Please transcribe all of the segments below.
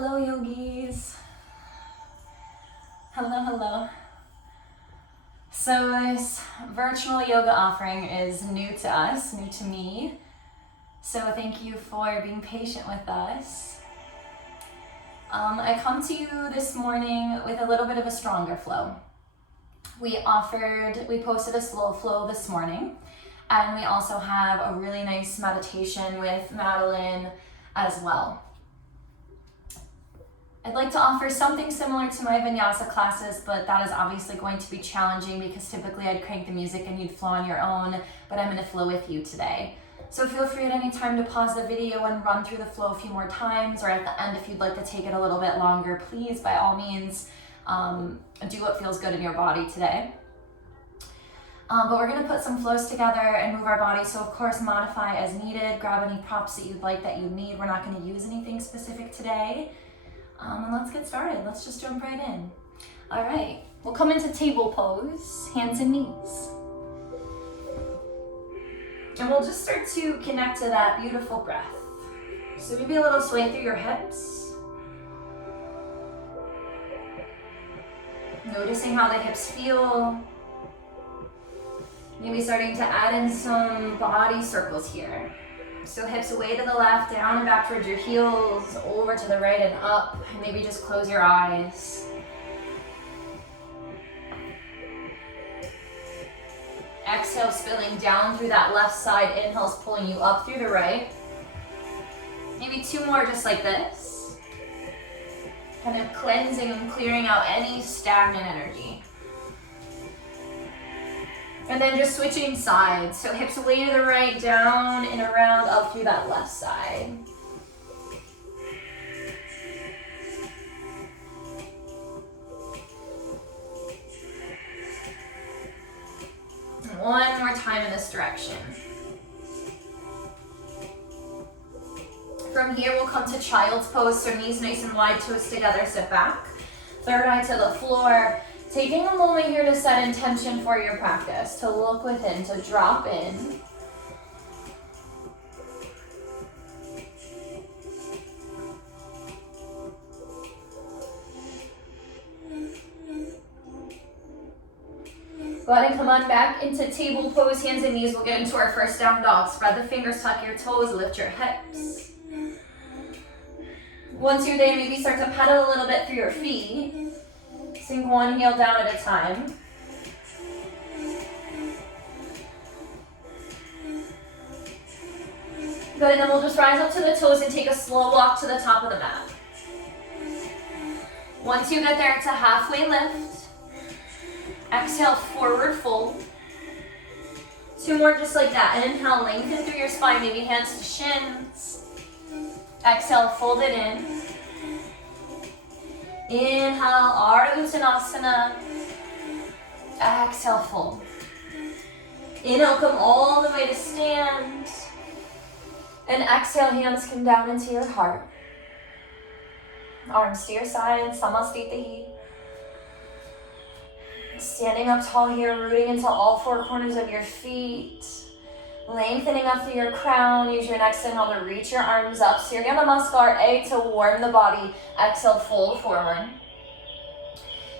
Hello, yogis. Hello, hello. So this virtual yoga offering is new to us, new to me. So thank you for being patient with us. I come to you this morning with a little bit of a stronger flow. We posted a slow flow this morning, and we also have a really nice meditation with Madeline as well. I'd like to offer something similar to my vinyasa classes, but that is obviously going to be challenging because typically I'd crank the music and you'd flow on your own, but I'm going to flow with you today. So feel free at any time to pause the video and run through the flow a few more times, or at the end if you'd like to take it a little bit longer, please, by all means, do what feels good in your body today. But we're going to put some flows together and move our body, so of course modify as needed, grab any props that you'd like that you need. We're not going to use anything specific today. And let's get started. Let's just jump right in. All right, we'll come into table pose, hands and knees. And we'll just start to connect to that beautiful breath. So maybe a little sway through your hips. Noticing how the hips feel. Maybe starting to add in some body circles here. So hips away to the left, down and back towards your heels, over to the right and up. And maybe just close your eyes. Exhale, spilling down through that left side. Inhale's pulling you up through the right. Maybe two more just like this. Kind of cleansing and clearing out any stagnant energy. And then just switching sides. So hips away to the right, down and around, up through that left side. And one more time in this direction. From here, we'll come to child's pose. So knees nice and wide, toes together, sit back. Third eye to the floor. Taking a moment here to set intention for your practice, to look within, to drop in. Go ahead and come on back into table pose, hands and knees. We'll get into our first down dog. Spread the fingers, tuck your toes, lift your hips. Once you're there, maybe start to pedal a little bit through your feet. Sink one heel down at a time. Good, and then we'll just rise up to the toes and take a slow walk to the top of the mat. Once you get there, it's a halfway lift. Exhale, forward fold. Two more just like that. Inhale, lengthen through your spine, maybe hands to shins. Exhale, fold it in. Inhale, Ardha Uttanasana. Exhale, fold. Inhale, come all the way to stand. And exhale, hands come down into your heart. Arms to your side, Samastitihi. Standing up tall here, rooting into all four corners of your feet. Lengthening up through your crown. Use your next inhale to reach your arms up. Surya Namaskar A to warm the body. Exhale, fold forward.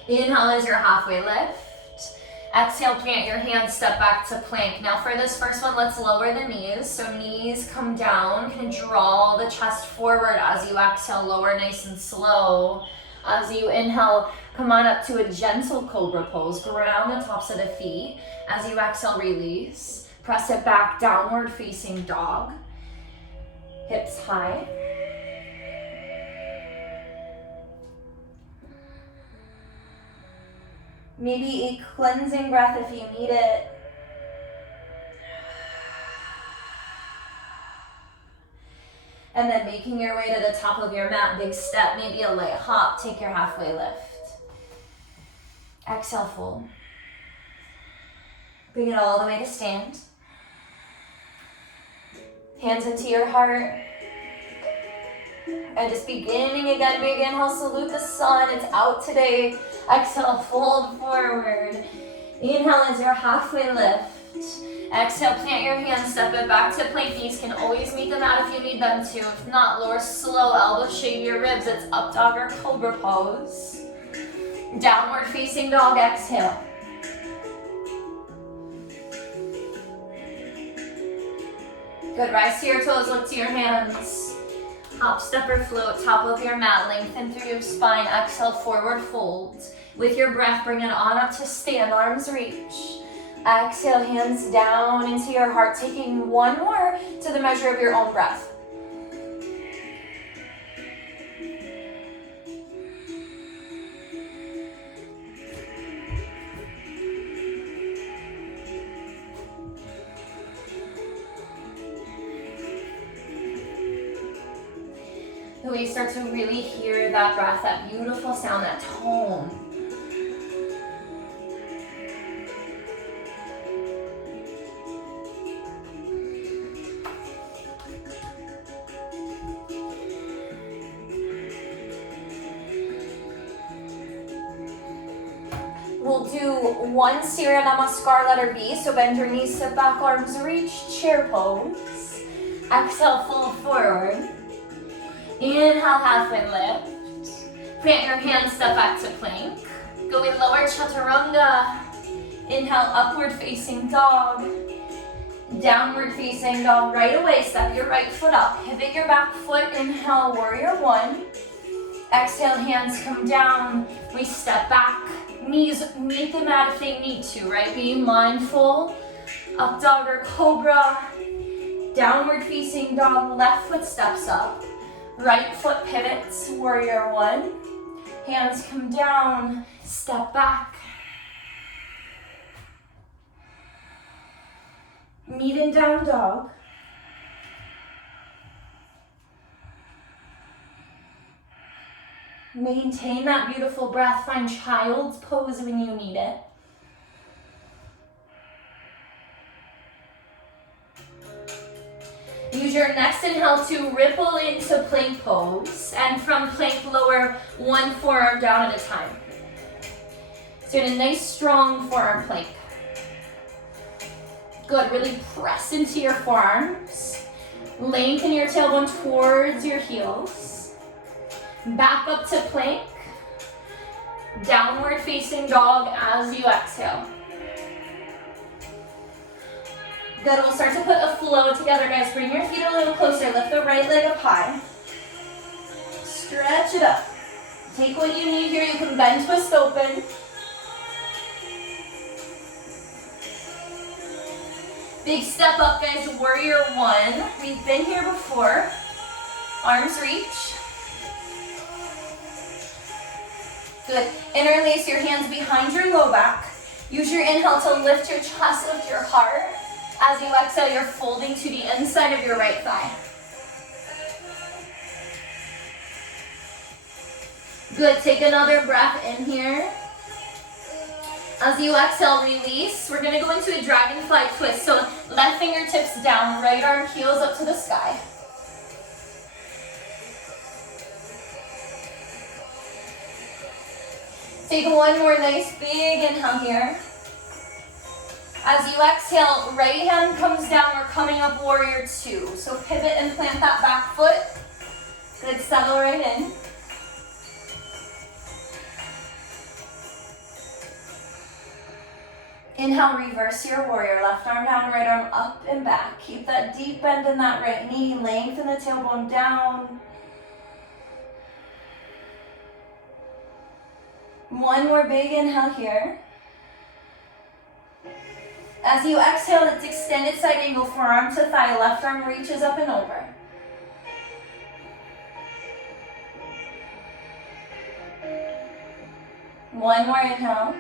Inhale as your halfway lift. Exhale, plant your hands, step back to plank. Now for this first one, let's lower the knees. So knees come down, can draw the chest forward as you exhale, lower nice and slow. As you inhale, come on up to a gentle cobra pose. Ground the tops of the feet. As you exhale, release. Press it back, downward facing dog. Hips high. Maybe a cleansing breath if you need it. And then making your way to the top of your mat, big step, maybe a light hop, take your halfway lift. Exhale, fold. Bring it all the way to stand. Hands into your heart. And just beginning again, big inhale, salute the sun, it's out today. Exhale, fold forward. Inhale as your halfway lift. Exhale, plant your hands, step it back to plank. Knees can always meet the mat if you need need them to. If not, lower slow, elbow shave your ribs. It's up dog or cobra pose. Downward facing dog, exhale. Good, rise to your toes, look to your hands. Hop, step, or float, top of your mat, lengthen through your spine. Exhale, forward fold. With your breath, bring it on up to stand, arms reach. Exhale, hands down into your heart, taking one more to the measure of your own breath. We start to really hear that breath, that beautiful sound, that tone. We'll do one Surya Namaskar, letter B. So bend your knees, sit back, arms reach, chair pose. Exhale, fold forward. Inhale, halfway lift. Plant your hands, step back to plank. Go in lower chaturanga. Inhale, upward facing dog. Downward facing dog. Right away, step your right foot up. Pivot your back foot. Inhale, warrior one. Exhale, hands come down. We step back. Knees meet the mat if they need to, right? Be mindful. Up dog or cobra. Downward facing dog. Left foot steps up. Right foot pivots, warrior one. Hands come down, step back. Meet in down dog. Maintain that beautiful breath. Find child's pose when you need it. Use your next inhale to ripple into plank pose, and from plank lower one forearm down at a time. So in a nice strong forearm plank. Good, really press into your forearms. Lengthen your tailbone towards your heels. Back up to plank. Downward facing dog as you exhale. Good, we'll start to put a flow together, guys. Bring your feet a little closer. Lift the right leg up high. Stretch it up. Take what you need here. You can bend, twist, open. Big step up, guys. Warrior one. We've been here before. Arms reach. Good. Interlace your hands behind your low back. Use your inhale to lift your chest, lift your heart. As you exhale, you're folding to the inside of your right thigh. Good, take another breath in here. As you exhale, release. We're gonna go into a dragonfly twist. So left fingertips down, right arm heels up to the sky. Take one more nice big inhale here. As you exhale, right hand comes down, we're coming up warrior two. So pivot and plant that back foot. Good, settle right in. Inhale, reverse your warrior. Left arm down, right arm up and back. Keep that deep bend in that right knee. Lengthen the tailbone down. One more big inhale here. As you exhale, it's extended side angle, forearm to thigh. Left arm reaches up and over. One more inhale.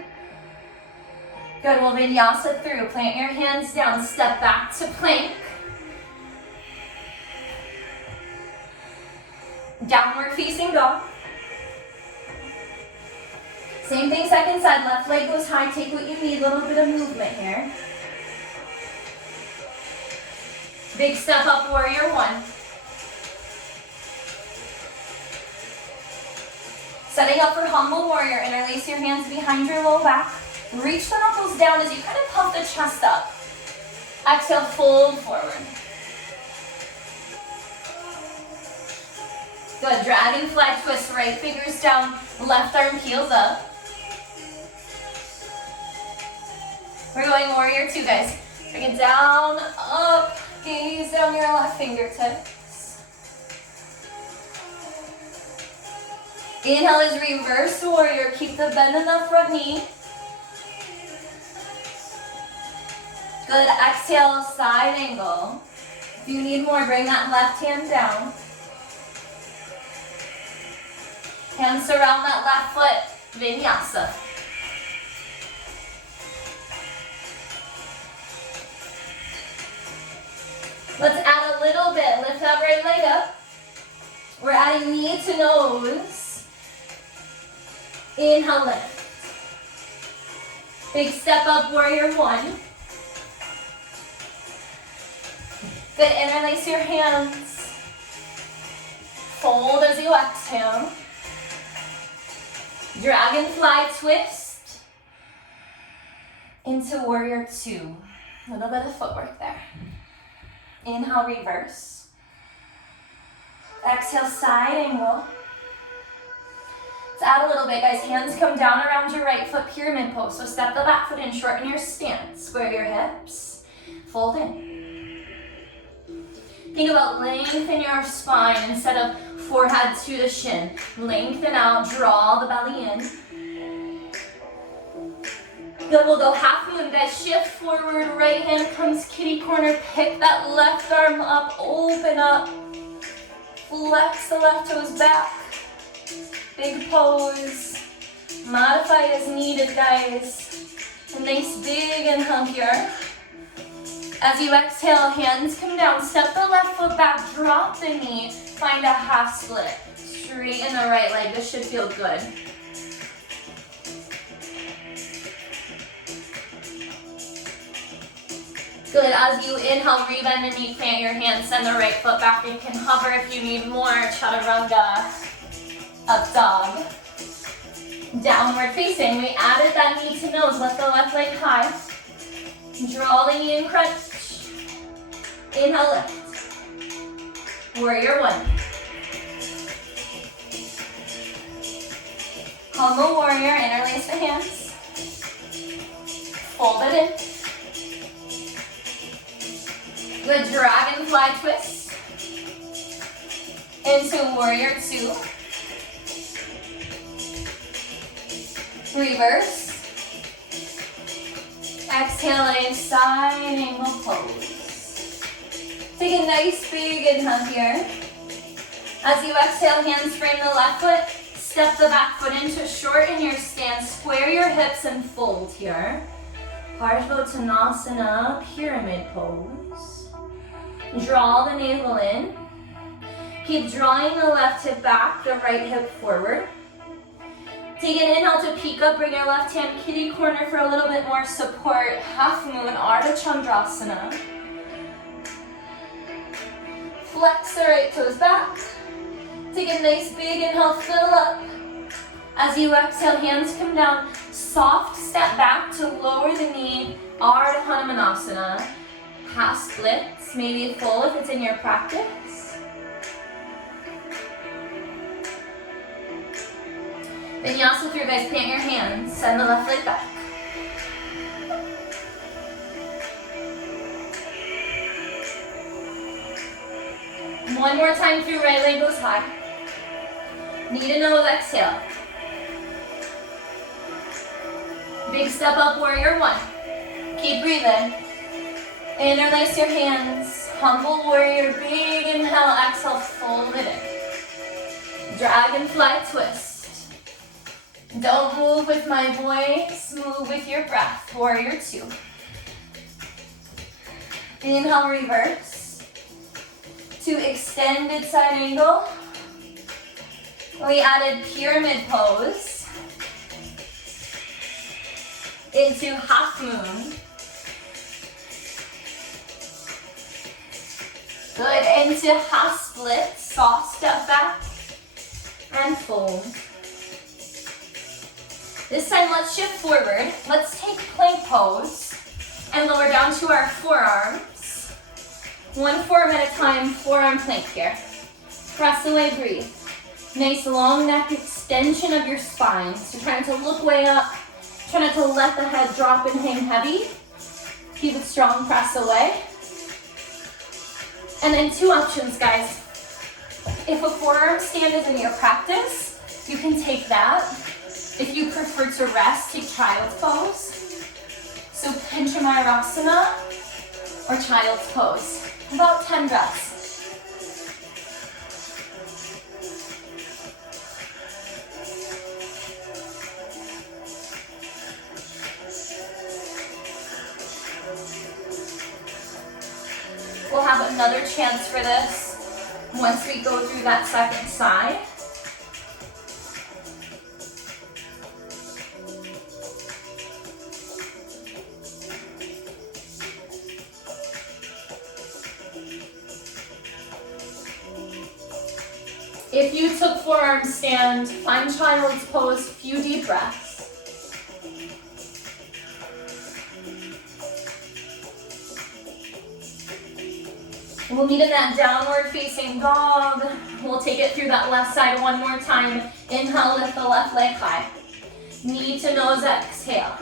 Good, we'll vinyasa through. Plant your hands down, step back to plank. Downward facing dog. Same thing, second side. Left leg goes high. Take what you need. A little bit of movement here. Big step up, warrior one. Setting up for humble warrior. Interlace your hands behind your low back. Reach the knuckles down as you kind of puff the chest up. Exhale, fold forward. Good, dragonfly twist, right fingers down, left arm peels up. We're going warrior two, guys. Bring it down, up, gaze down your left fingertips. Inhale is reverse warrior, keep the bend in the front knee. Good, exhale, side angle. If you need more, bring that left hand down. Hands surround that left foot, vinyasa. Let's add a little bit, lift that right leg up. We're adding knee to nose. Inhale, lift. Big step up, warrior one. Good, interlace your hands. Fold as you exhale. Dragonfly twist into warrior two. A little bit of footwork there. Inhale, reverse. Exhale, side angle. Let's add a little bit, guys. Hands come down around your right foot, pyramid pose. So step the back foot in, shorten your stance. Square your hips, fold in. Think about lengthening your spine instead of forehead to the shin. Lengthen out, draw the belly in. Good, we'll go half moon, guys. Shift forward, right hand comes kitty corner. Pick that left arm up, open up. Flex the left toes back. Big pose. Modify as needed, guys. A nice big inhale here. As you exhale, hands come down. Step the left foot back, drop the knee. Find a half split. Straighten the right leg. This should feel good. Good, as you inhale, rebend the knee, plant your hands, send the right foot back. You can hover if you need more, chaturanga, up dog. Downward facing, we added that knee to nose, lift the left leg high. Draw the knee and crunch. Inhale, lift. Warrior one. Humble warrior, interlace the hands. Fold it in. Good, dragonfly twist into warrior two. Reverse. Exhaling, side angle pose. Take a nice big inhale here. As you exhale, hands frame the left foot. Step the back foot in to shorten your stance. Square your hips and fold here. Parsvottanasana, pyramid pose. Draw the navel in. Keep drawing the left hip back, the right hip forward. Take an inhale to peek up, bring your left hand kitty corner for a little bit more support. Half moon, Ardha Chandrasana. Flex the right toes back. Take a nice big inhale, fill up. As you exhale, hands come down. Soft step back to lower the knee, Ardha Hanumanasana. Half splits, maybe full if it's in your practice. Vinyasa through, guys. Plant your hands. Send the left leg back. One more time through, right leg goes high. Knee to nose, exhale. Big step up, warrior one. Keep breathing. Interlace your hands. Humble warrior, big inhale, exhale, fold it in. Dragonfly twist. Don't move with my voice, move with your breath. Warrior two. Inhale, reverse. To extended side angle. We added pyramid pose. Into half moon. Good, into half split, soft step back, and fold. This time, let's shift forward. Let's take plank pose and lower down to our forearms. One forearm at a time, forearm plank here. Press away, breathe. Nice long neck extension of your spine. So trying to look way up. Try not to let the head drop and hang heavy. Keep it strong, press away. And then two options, guys. If a forearm stand is in your practice, you can take that. If you prefer to rest, take child's pose. So Pinchamayurasana or child's pose. About 10 breaths. We'll have another chance for this once we go through that second side. If you took forearm stand, find child's pose, few deep breaths. We'll meet in that downward facing dog. We'll take it through that left side one more time. Inhale, lift the left leg high. Knee to nose, exhale.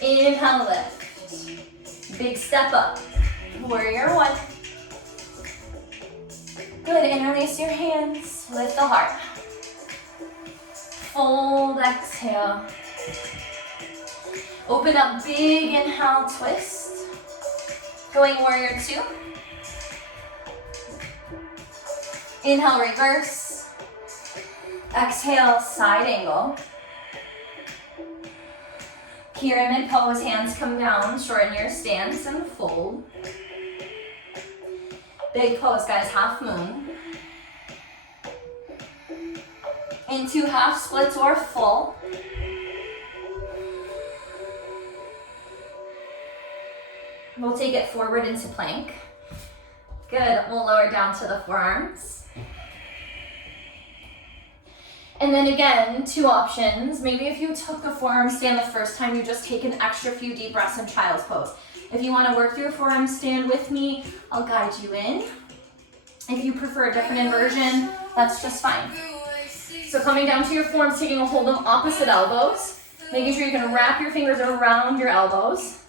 Inhale, lift. Big step up. Warrior one. Good, interlace your hands. Lift the heart. Fold, exhale. Open up, big inhale, twist. Going warrior two. Inhale, reverse. Exhale, side angle. Pyramid pose, hands come down, shorten your stance and fold. Big pose, guys, half moon. Into half splits or full. We'll take it forward into plank. Good, we'll lower down to the forearms. And then again, two options. Maybe if you took the forearm stand the first time, you just take an extra few deep breaths in child's pose. If you want to work through a forearm stand with me, I'll guide you in. If you prefer a different inversion, that's just fine. So coming down to your forearms, taking a hold of opposite elbows, making sure you can wrap your fingers around your elbows.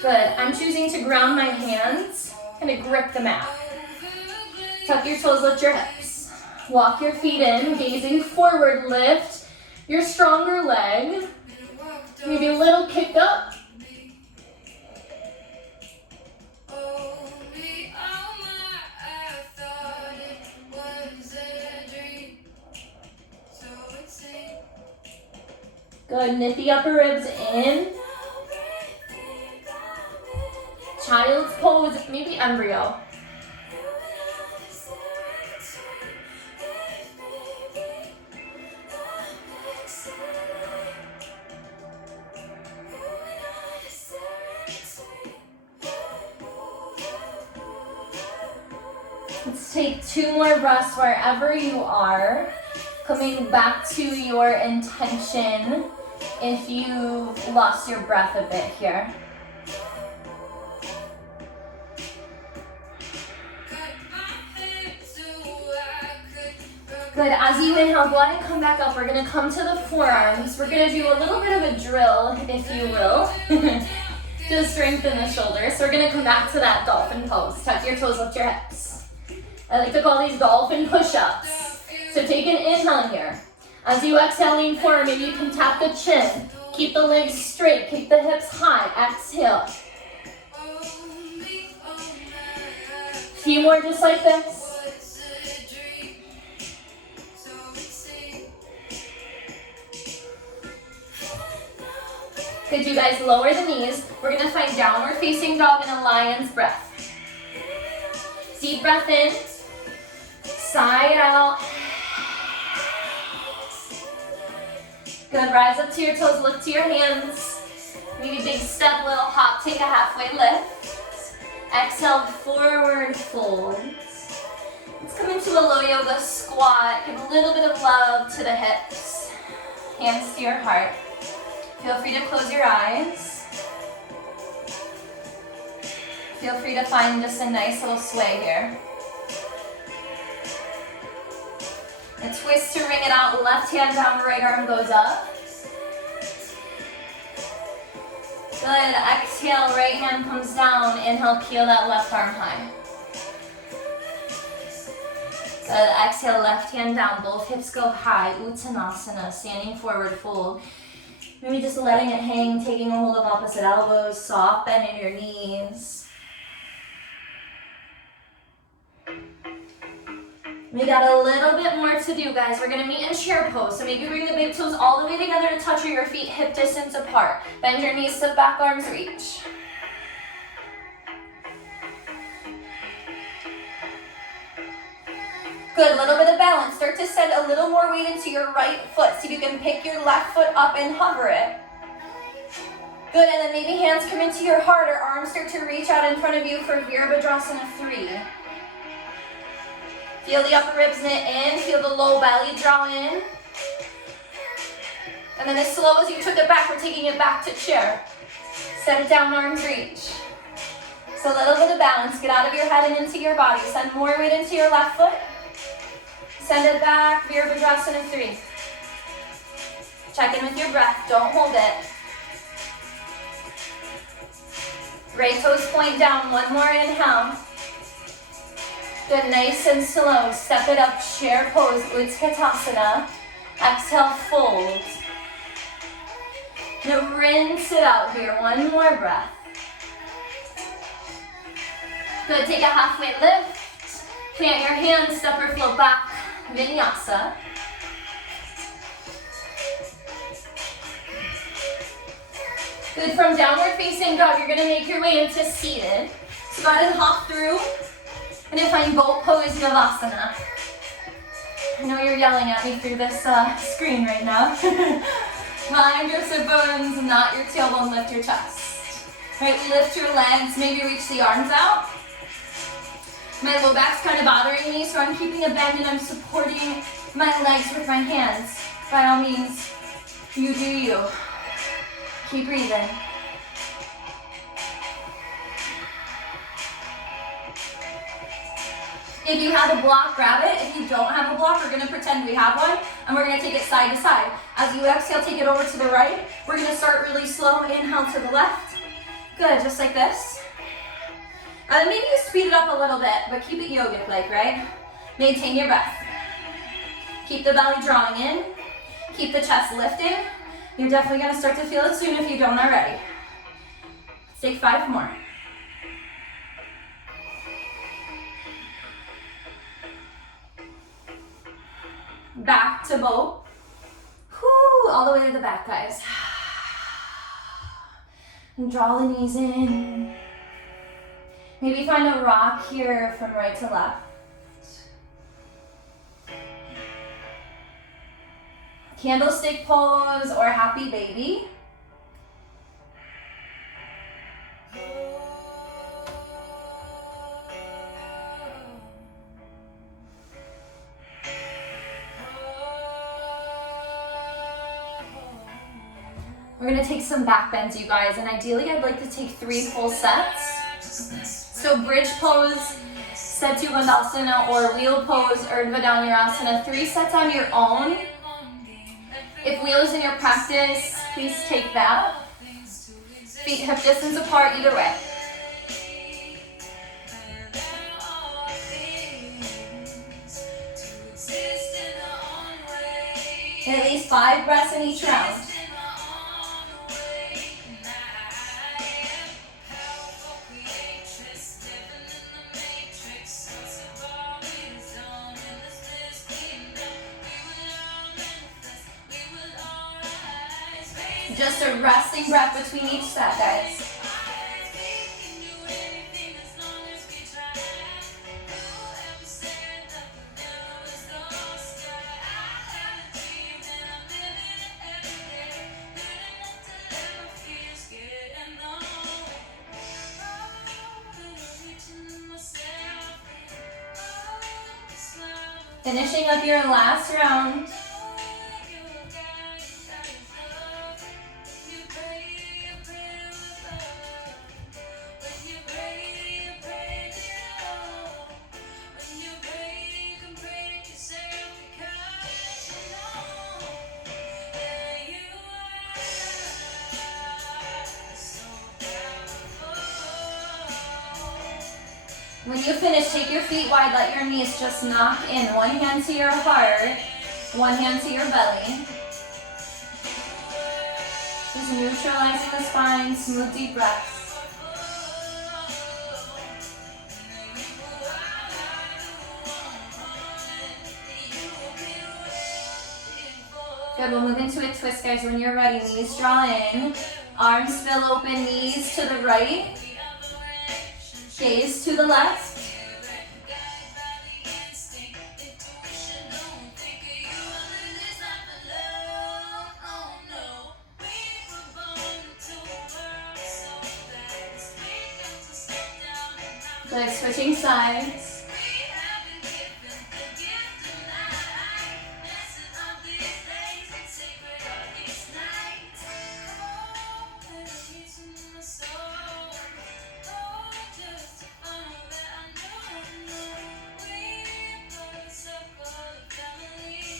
Good, I'm choosing to ground my hands, kind of grip the mat. Tuck your toes, lift your hips. Walk your feet in, gazing forward, lift your stronger leg. Maybe a little kick up. Good, knit the upper ribs in. Child's pose, maybe embryo. Let's take two more breaths wherever you are. Coming back to your intention if you've lost your breath a bit here. Good, as you inhale, go ahead and come back up. We're gonna come to the forearms. We're gonna do a little bit of a drill, if you will, to strengthen the shoulders. So we're gonna come back to that dolphin pose. Tuck your toes, lift your hips. I like to call these dolphin push-ups. So take an inhale here. As you exhale, lean forward. Maybe you can tap the chin. Keep the legs straight. Keep the hips high. Exhale. Few more just like this. Good, you guys lower the knees. We're gonna find downward facing dog and a lion's breath. Deep breath in, side out. Good, rise up to your toes, lift to your hands. Maybe big step, little hop, take a halfway lift. Exhale, forward fold. Let's come into a low yoga squat. Give a little bit of love to the hips. Hands to your heart. Feel free to close your eyes. Feel free to find just a nice little sway here. And twist to ring it out. Left hand down, right arm goes up. Good. Exhale, right hand comes down. Inhale, peel that left arm high. Good. Exhale, left hand down. Both hips go high. Uttanasana, standing forward fold. Maybe just letting it hang, taking a hold of opposite elbows. Soft bend in your knees. We got a little bit more to do, guys. We're gonna meet in chair pose. So maybe bring the big toes all the way together to touch your feet hip distance apart. Bend your knees, step back, arms reach. Good, little bit of balance. Start to send a little more weight into your right foot. See if you can pick your left foot up and hover it. Good, and then maybe hands come into your heart or arms start to reach out in front of you for Virabhadrasana 3. Feel the upper ribs knit in, feel the low belly draw in. And then as slow as you took it back, we're taking it back to chair. Set it down, arms reach. So a little bit of balance, get out of your head and into your body. Send more weight into your left foot. Send it back, Virabhadrasana 3. Check in with your breath, don't hold it. Right toes point down, one more inhale. Good, nice and slow. Step it up, chair pose, Utkatasana. Exhale, fold. Now rinse it out here, one more breath. Good, take a halfway lift. Plant your hands, step or float back, Vinyasa. Good, from downward facing dog, you're gonna make your way into seated. So go ahead and hop through. And then find boat pose, Yavasana. I know you're yelling at me through this screen right now. Mind your sit bones, not your tailbone, lift your chest. All right, lift your legs, maybe reach the arms out. My low back's kind of bothering me, so I'm keeping a bend and I'm supporting my legs with my hands. By all means, you do you. Keep breathing. If you have a block, grab it. If you don't have a block, we're gonna pretend we have one, and we're gonna take it side to side. As you exhale, take it over to the right. We're gonna start really slow. Inhale to the left. Good, just like this. Maybe you speed it up a little bit, but keep it yogic-like, right? Maintain your breath. Keep the belly drawing in. Keep the chest lifting. You're definitely gonna start to feel it soon if you don't already. Let's take 5 more. Back to boat. Whoo, all the way to the back, guys. And draw the knees in. Maybe find a rock here from right to left. Candlestick pose or happy baby. We're gonna take some back bends, you guys, and ideally I'd like to take 3 full sets. So bridge pose, Setu Bandhasana, or wheel pose, Urdhva Dhanurasana, 3 sets on your own. If wheel is in your practice, please take that. Feet hip distance apart either way. And at least 5 breaths in each round. Just a resting breath between each set, guys. Finishing up your last round. When you finish, take your feet wide, let your knees just knock in. One hand to your heart, one hand to your belly. Just neutralizing the spine, smooth deep breaths. Good, we'll move into a twist, guys. When you're ready, knees draw in, arms spill open, knees to the right, gaze to the left. Good, switching sides.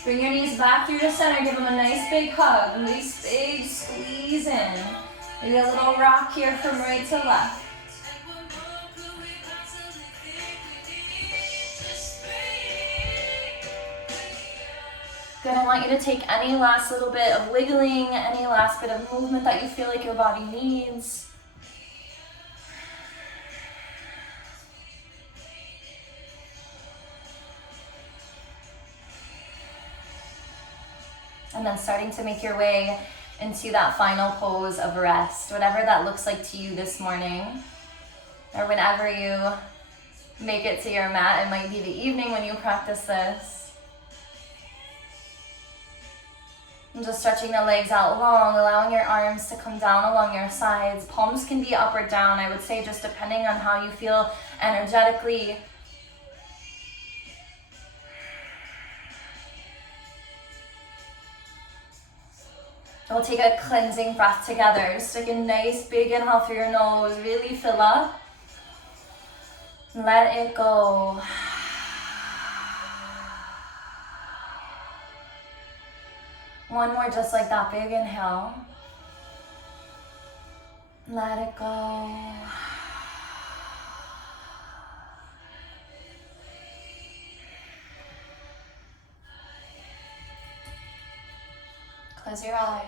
Bring your knees back through the center. Give them a nice big hug. Nice big squeeze in. Maybe a little rock here from right to left. Good, I want you to take any last little bit of wiggling, any last bit of movement that you feel like your body needs. And then starting to make your way into that final pose of rest, whatever that looks like to you this morning, or whenever you make it to your mat. It might be the evening when you practice this. And just stretching the legs out long, allowing your arms to come down along your sides. Palms can be up or down, I would say, just depending on how you feel energetically. We'll take a cleansing breath together. Just take a nice big inhale through your nose. Really fill up. Let it go. One more just like that. Big inhale. Let it go. Close your eyes.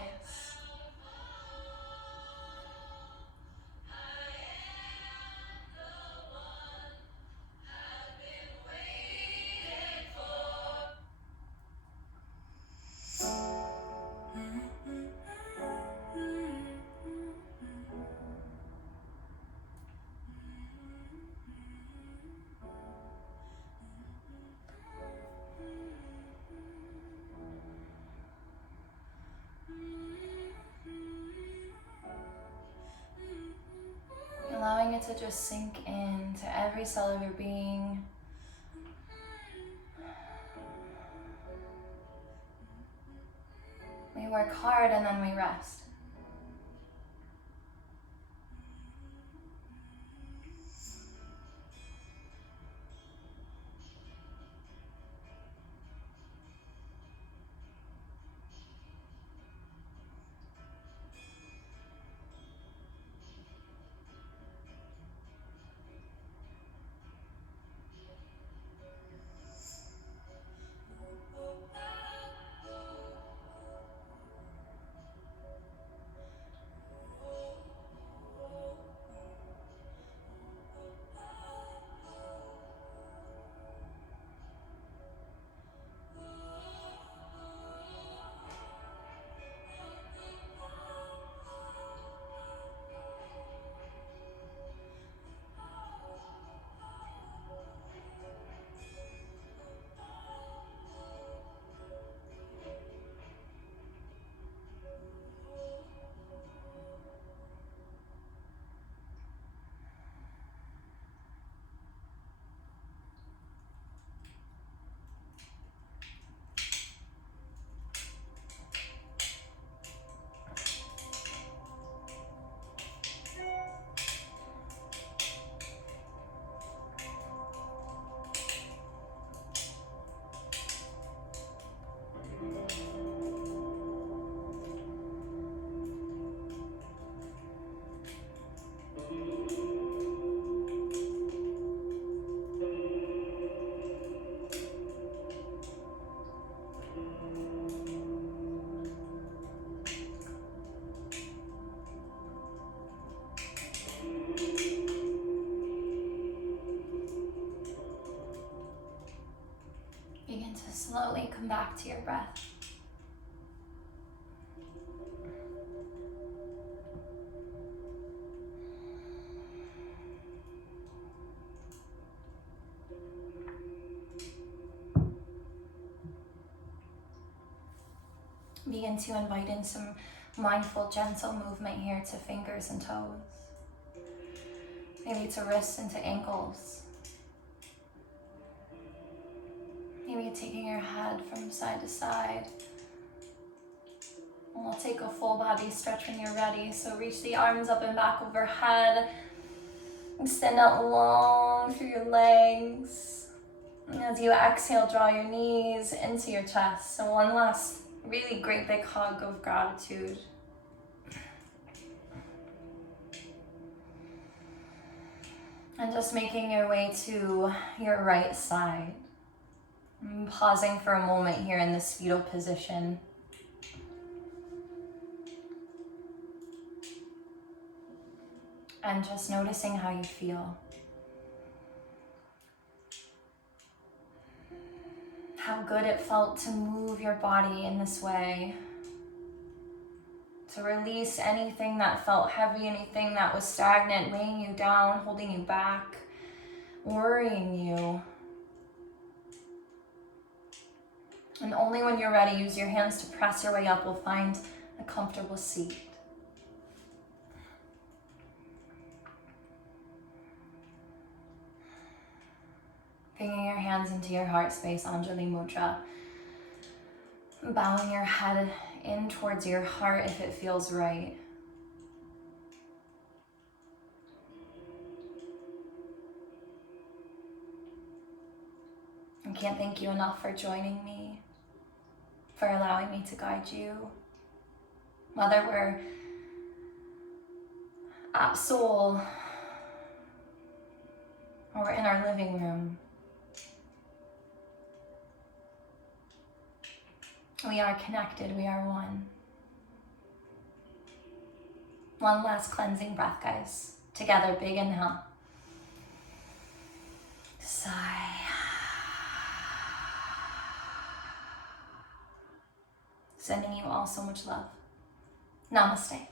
Allowing it to just sink into every cell of your being. We work hard and then we rest. Begin to slowly come back to your breath. Begin to invite in some mindful, gentle movement here to fingers and toes. Maybe to wrists and to ankles. Maybe taking your head from side to side. And we'll take a full body stretch when you're ready. So reach the arms up and back overhead. Extend out long through your legs. And as you exhale, draw your knees into your chest. So one last really great big hug of gratitude. And just making your way to your right side. And pausing for a moment here in this fetal position. And just noticing how you feel. How good it felt to move your body in this way. To release anything that felt heavy, anything that was stagnant, weighing you down, holding you back, worrying you. And only when you're ready, use your hands to press your way up. We'll find a comfortable seat. Bringing your hands into your heart space, Anjali Mudra. Bowing your head in towards your heart if it feels right. I can't thank you enough for joining me, for allowing me to guide you. Whether we're at Soul or in our living room, we are connected, we are one. One last cleansing breath, guys. Together, big inhale. Sigh. Sending you all so much love. Namaste.